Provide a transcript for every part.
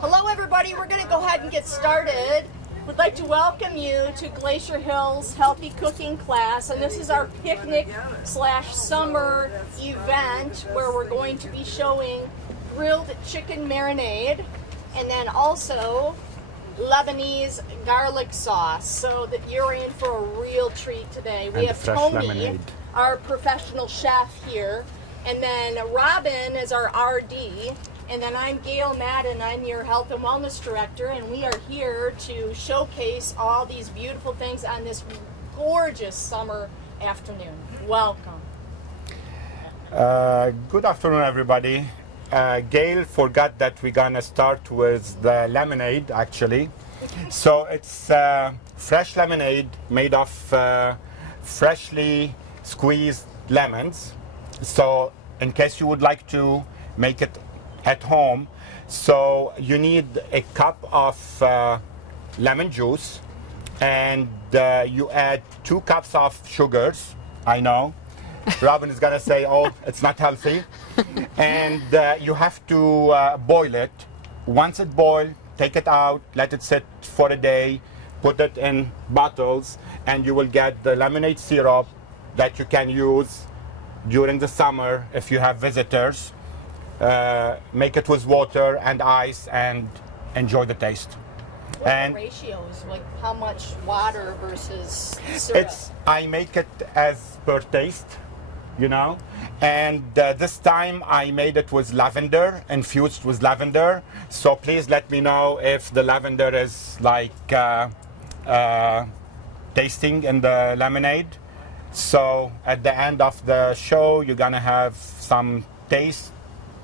Hello everybody, we're going to go ahead and get started. We'd like to welcome you to Glacier Hills Healthy Cooking Class, and this is our picnic / summer event where we're going to be showing grilled chicken marinade and then also Lebanese garlic sauce, so that you're in for a real treat today. We have Tony, lemonade, our professional chef here, and then Robin is our RD. And then I'm Gail Madden, I'm your Health and Wellness Director, and we are here to showcase all these beautiful things on this gorgeous summer afternoon. Welcome. Good afternoon, everybody. Gail forgot that we're gonna start with the lemonade, actually. So it's fresh lemonade made of freshly squeezed lemons. So in case you would like to make it at home, so you need a cup of lemon juice, and you add 2 cups of sugars. I know Robin is gonna say, oh, it's not healthy. And you have to boil it. Once it boils, take it out, let it sit for a day, put it in bottles, and you will get the lemonade syrup that you can use during the summer if you have visitors. Make it with water and ice and enjoy the taste. What and the ratio is, like how much water versus syrup? I make it as per taste, you know. And this time I made it with lavender, infused with lavender. So please let me know if the lavender is like tasting in the lemonade. So at the end of the show, you're gonna have some taste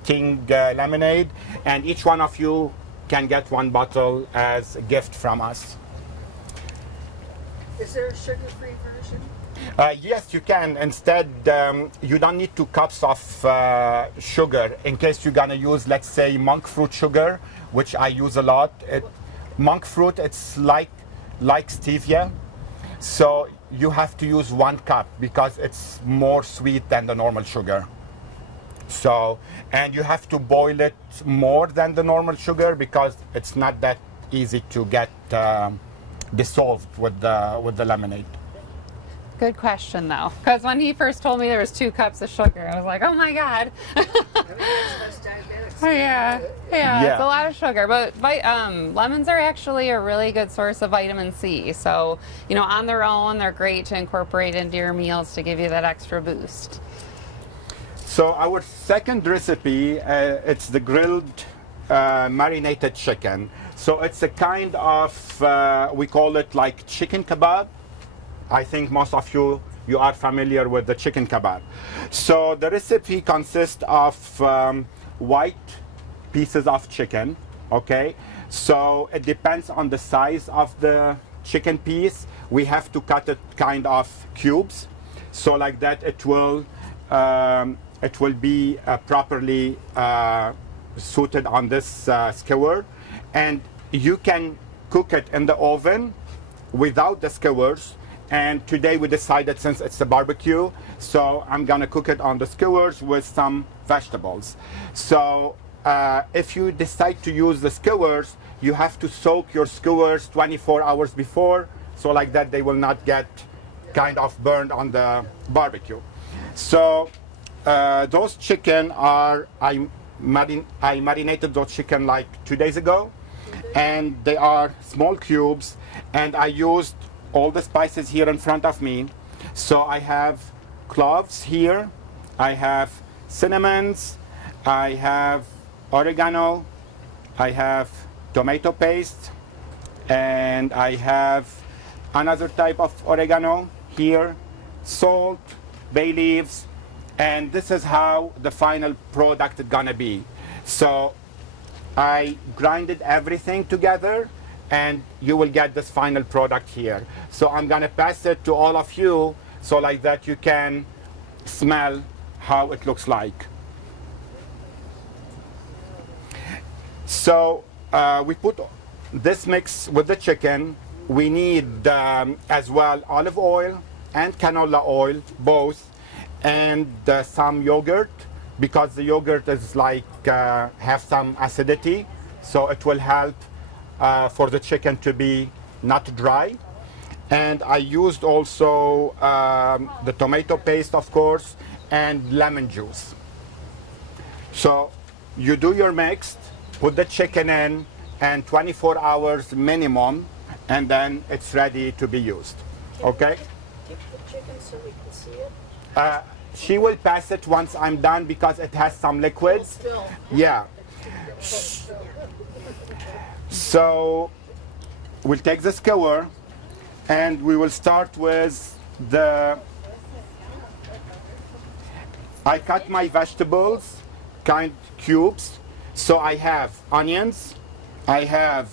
lemonade, and each one of you can get 1 bottle as a gift from us. Is there a sugar-free version? Yes, you can. Instead, you don't need 2 cups of sugar. In case you're gonna use, let's say, monk fruit sugar, which I use a lot. Monk fruit, it's like stevia. So you have to use 1 cup because it's more sweet than the normal sugar. So, and you have to boil it more than the normal sugar because it's not that easy to get dissolved with the lemonade. Good question, though, because when he first told me there was 2 cups of sugar, I was like, oh my God. Yeah, it's a lot of sugar, but lemons are actually a really good source of vitamin C. So, you know, on their own, they're great to incorporate into your meals to give you that extra boost. So our second recipe, it's the grilled marinated chicken. So it's a kind of, we call it like chicken kebab. I think most of you are familiar with the chicken kebab. So the recipe consists of white pieces of chicken, okay? So it depends on the size of the chicken piece. We have to cut it kind of cubes. So like that it will be properly suited on this skewer, and you can cook it in the oven without the skewers. And today we decided, since it's a barbecue, so I'm gonna cook it on the skewers with some vegetables. So if you decide to use the skewers, you have to soak your skewers 24 hours before, so like that they will not get kind of burned on the barbecue. So those chicken are, I I marinated those chicken like 2 days ago, and they are small cubes, and I used all the spices here in front of me. So I have cloves here, I have cinnamons, I have oregano, I have tomato paste, and I have another type of oregano here, salt, bay leaves, and this is how the final product is gonna be. So I grinded everything together, and you will get this final product here. So I'm gonna pass it to all of you, so like that you can smell how it looks like. So we put this mix with the chicken. We need as well olive oil and canola oil, both, and some yogurt, because the yogurt is like have some acidity, so it will help for the chicken to be not dry. And I used also the tomato paste, of course, and lemon juice. So you do your mix, put the chicken in, and 24 hours minimum, and then it's ready to be used. Okay? Dip the chicken so we can see it. She will pass it once I'm done because it has some liquid. Spill. Yeah. So we'll take the skewer and we will start with I cut my vegetables kind cubes. So I have onions, I have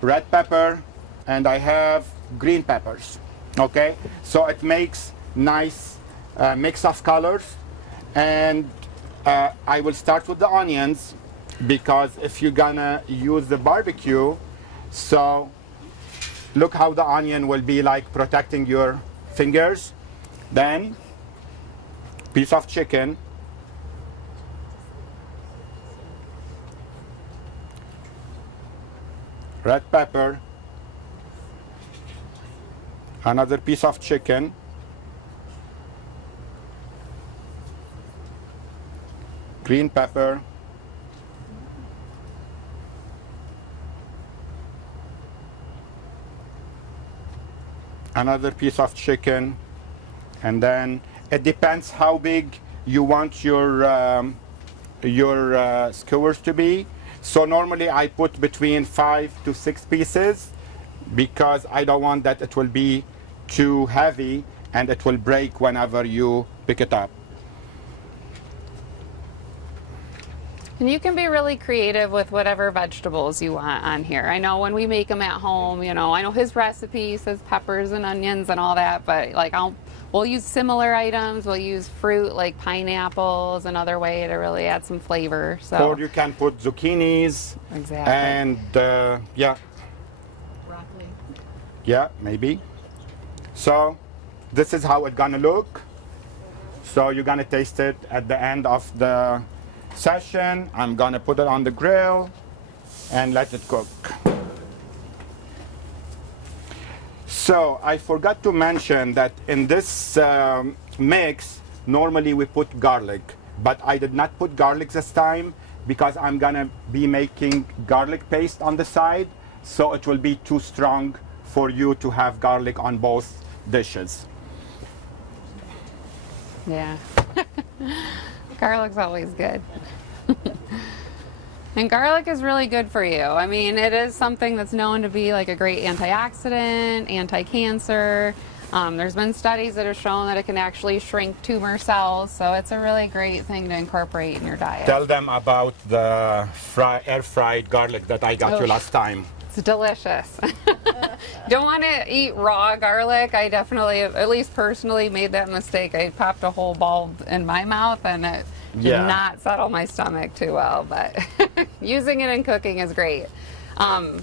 red pepper, and I have green peppers. Okay, so it makes nice mix of colors. And I will start with the onions, because if you're gonna use the barbecue, so look how the onion will be like protecting your fingers. Then piece of chicken, red pepper, another piece of chicken, green pepper, another piece of chicken, and then it depends how big you want your skewers to be. So normally I put between 5 to 6 pieces, because I don't want that it will be too heavy and it will break whenever you pick it up. And you can be really creative with whatever vegetables you want on here. I know when we make them at home, you know, I know his recipe says peppers and onions and all that, but like we'll use similar items. We'll use fruit like pineapples, another way to really add some flavor. So. Or you can put zucchinis. Exactly. And yeah. Broccoli. Yeah, maybe. So this is how it's gonna look. So you're gonna taste it at the end of the session. I'm gonna put it on the grill and let it cook. So I forgot to mention that in this mix, normally we put garlic, but I did not put garlic this time because I'm gonna be making garlic paste on the side, so it will be too strong for you to have garlic on both dishes. Yeah. Garlic's always good. And garlic is really good for you. I mean, it is something that's known to be like a great antioxidant, anti-cancer. There's been studies that have shown that it can actually shrink tumor cells, so it's a really great thing to incorporate in your diet. Tell them about the air-fried garlic that I got you last time. It's delicious. Don't want to eat raw garlic. I definitely, at least personally, made that mistake. I popped a whole bulb in my mouth and it did not settle my stomach too well, but using it in cooking is great.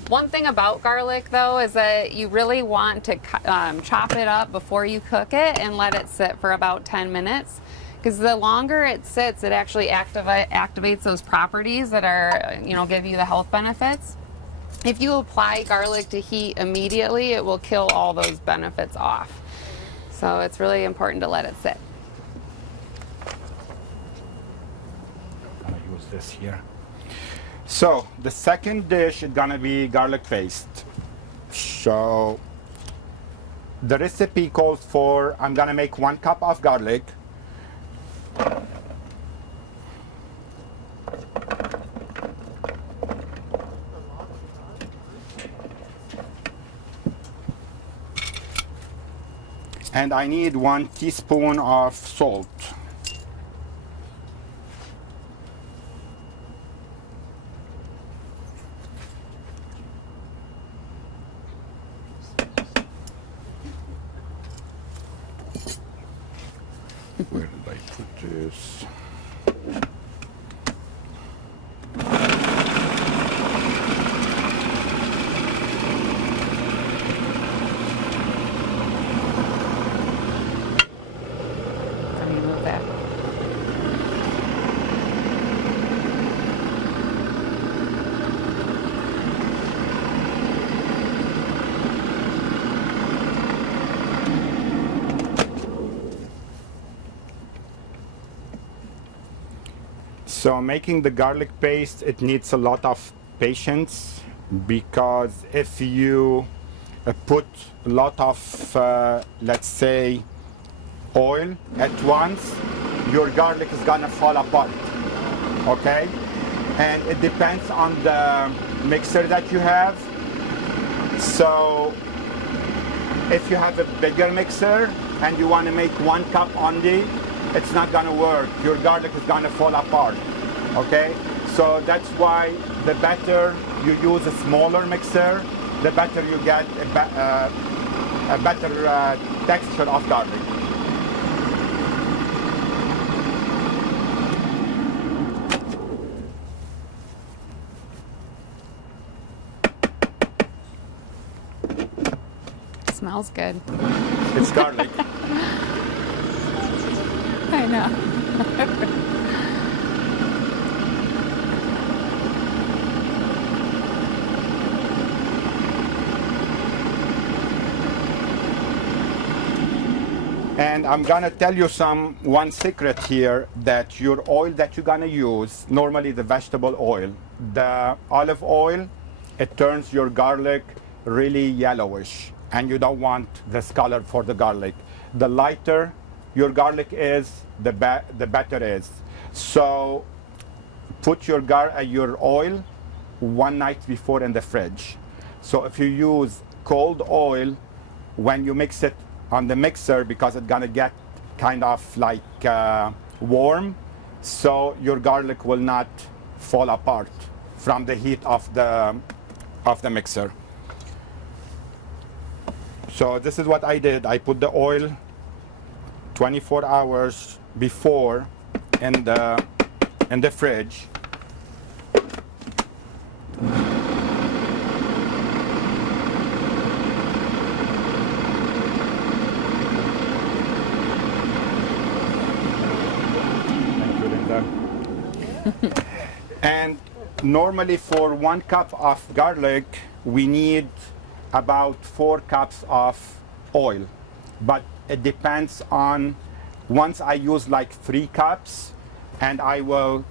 One thing about garlic though is that you really want to chop it up before you cook it and let it sit for about 10 minutes. Because the longer it sits, it actually activates those properties that are, give you the health benefits. If you apply garlic to heat immediately, it will kill all those benefits off. So it's really important to let it sit. I'm gonna use this here. So the second dish is gonna be garlic paste. So the recipe calls for, I'm gonna make 1 cup of garlic. And I need 1 teaspoon of salt. Where did I put this? Let me move that. So making the garlic paste, it needs a lot of patience, because if you put a lot of, let's say, oil at once, your garlic is gonna fall apart, okay? And it depends on the mixer that you have. So if you have a bigger mixer and you wanna make 1 cup only, it's not gonna work. Your garlic is gonna fall apart, okay? So that's why the better you use a smaller mixer, the better you get a better texture of garlic. Smells good. It's garlic. I know. And I'm gonna tell you one secret here, that your oil that you're gonna use, normally the vegetable oil, the olive oil, it turns your garlic really yellowish, and you don't want this color for the garlic. The lighter your garlic is, the better is. So put your oil 1 night before in the fridge. So if you use cold oil, when you mix it on the mixer, because it's gonna get kind of like warm, so your garlic will not fall apart from the heat of the mixer. So this is what I did. I put the oil 24 hours before in the fridge. And normally for 1 cup of garlic, we need about 4 cups of oil. But it depends on, once I use like 3 cups, and I will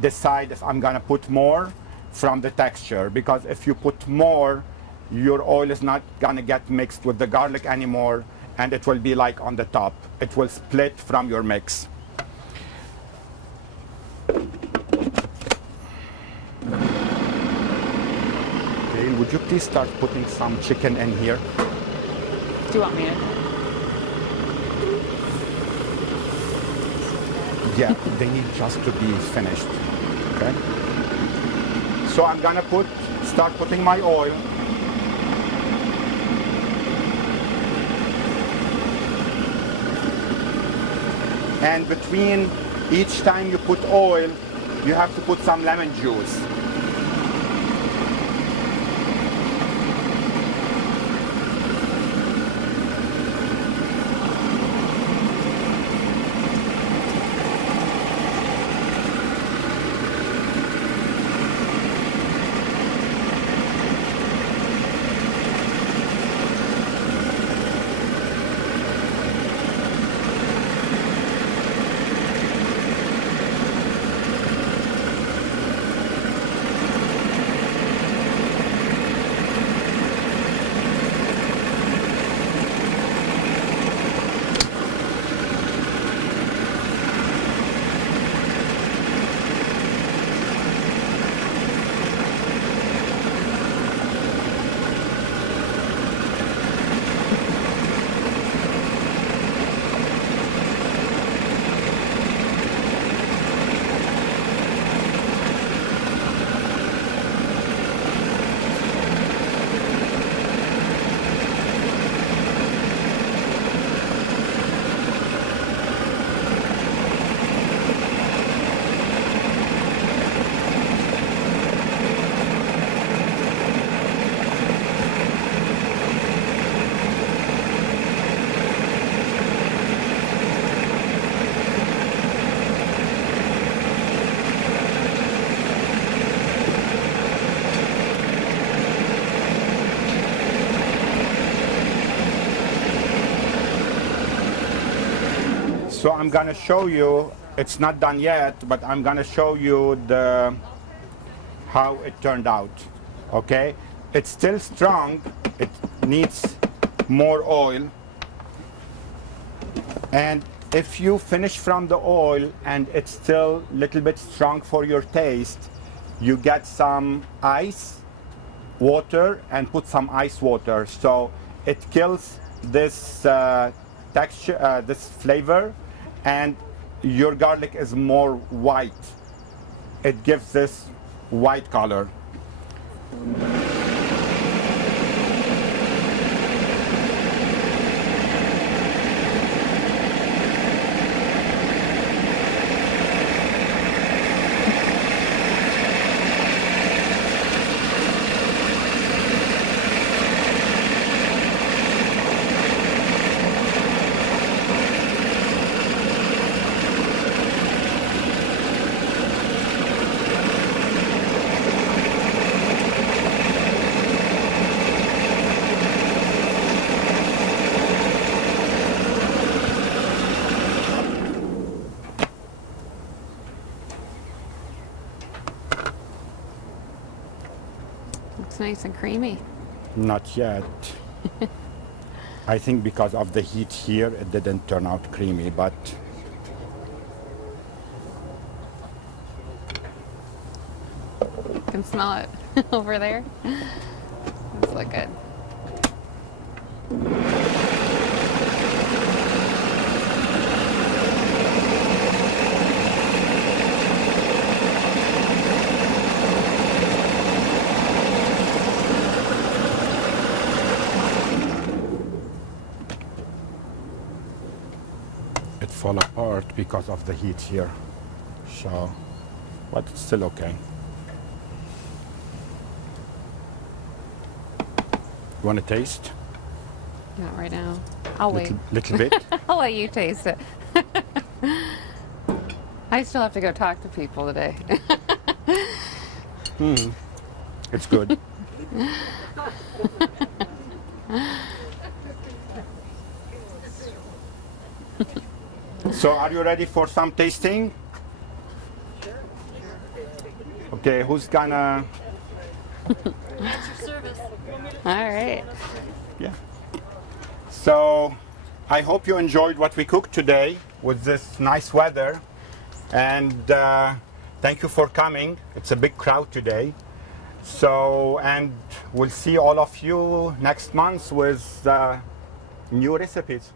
decide if I'm gonna put more from the texture. Because if you put more, your oil is not gonna get mixed with the garlic anymore, and it will be like on the top. It will split from your mix. Would you please start putting some chicken in here? Do you want me to? Yeah, they need just to be finished. Okay. So I'm gonna start putting my oil. And between each time you put oil, you have to put some lemon juice. So I'm gonna show you, it's not done yet, but I'm gonna show you how it turned out, okay? It's still strong, it needs more oil. And if you finish from the oil and it's still a little bit strong for your taste, you get some ice water and put some ice water. So it kills this texture, this flavor, and your garlic is more white. It gives this white color. Looks nice and creamy. Not yet. I think because of the heat here, it didn't turn out creamy, but You can smell it over there. That's look good. it fall apart because of the heat here. So, but it's still okay. You want to taste? Not right now. I'll wait. Little bit? I'll let you taste it. I still have to go talk to people today. It's good. So are you ready for some tasting? Okay, who's gonna? All right. Yeah. So I hope you enjoyed what we cooked today with this nice weather, and thank you for coming. It's a big crowd today. So, and we'll see all of you next month with new recipes.